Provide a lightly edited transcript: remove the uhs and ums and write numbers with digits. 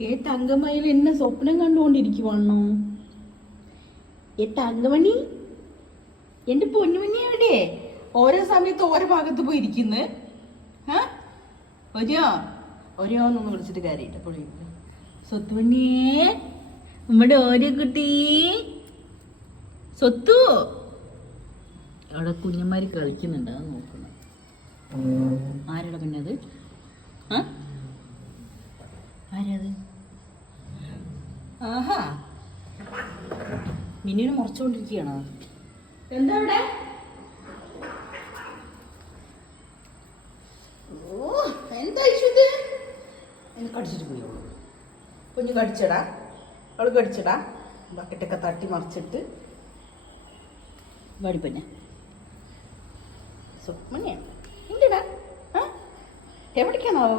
തങ്കമയിൽ എന്നെ സ്വപ്നം കണ്ടുകൊണ്ടിരിക്കുവാണോ? തങ്കമണി, എന്റെ പൊന്നുമണി എവിടെ? ഓരോ സമയത്ത് ഓരോ ഭാഗത്ത് പോയി ഇരിക്കുന്നു. ഒരോന്നൊന്ന് വിളിച്ചിട്ട് കാര്യമില്ല. സ്വത്തുമണിയേ, നമ്മുടെ ഓരോ കുട്ടി സ്വത്തു അവിടെ കുഞ്ഞന്മാര് കളിക്കുന്നുണ്ട്. അത് നോക്കണം. ആരുടെ പിന്നത്? ആരത്? ആഹാ, മിന്നിനെ മുറച്ചോണ്ടിരിക്കുകയാണോ? എന്താ അവിടെ? ഓ, എന്താ ഇത്? എനിക്ക് കടിച്ചിട്ട് പോയോളൂ. കുഞ്ഞു കടിച്ചടാ, അവള് കടിച്ചടാ. ബക്കറ്റൊക്കെ തട്ടി മറിച്ചിട്ട് വടിപ്പന്നെ സ്വപ്നയാണ്. എന്തിടാ? എവിടേക്കാണാവോ?